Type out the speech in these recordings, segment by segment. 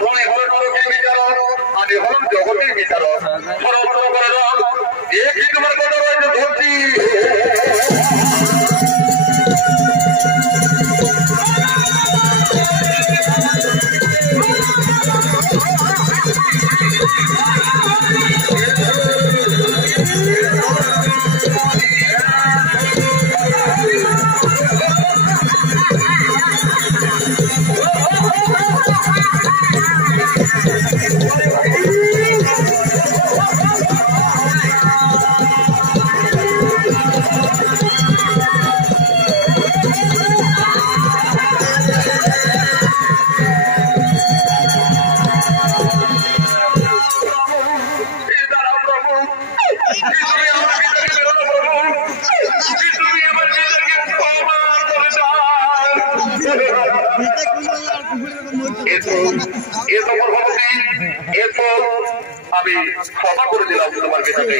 তুমি হলেন লোকের বিচারক, আমি হলাম জগতের বিচারক। সর্বত্র করে দাও, একই তোমার কথা রয়েছে ধরছি। আমি ক্ষমা করে দিলাম তোমার পিতাকে।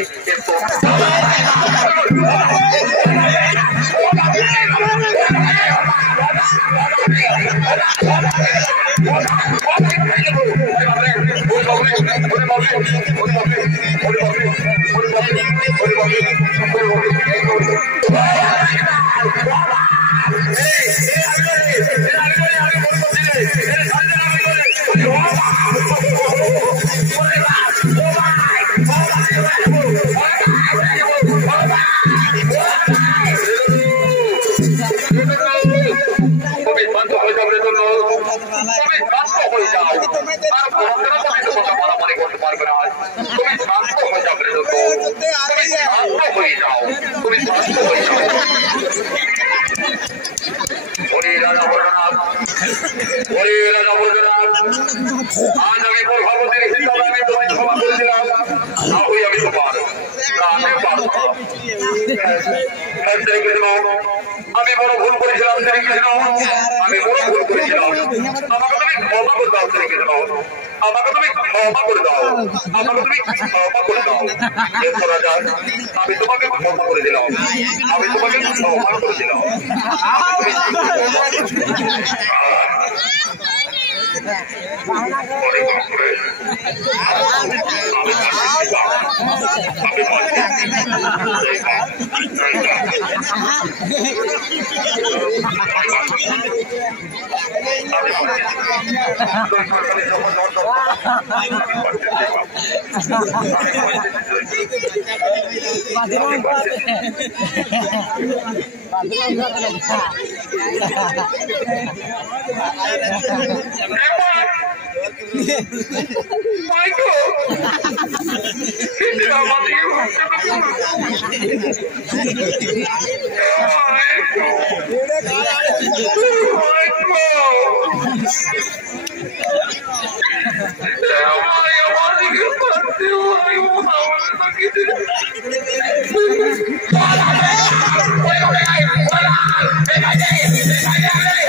আমি বড় ভুল করেছিলাম শ্রীকৃষ্ণ, আমি বড় ভুল করেছিলাম। আমাকে তুমি ক্ষমা করে দাও শ্রীকৃষ্ণ, আমাকে তুমি ক্ষমা করে দাও, আমাকে তুমি ক্ষমা করে দাও। রাজা, আমি তোমাকে ক্ষমা করে দিলাম, আমি তোমাকে ক্ষমা করে দিলাম। Michael!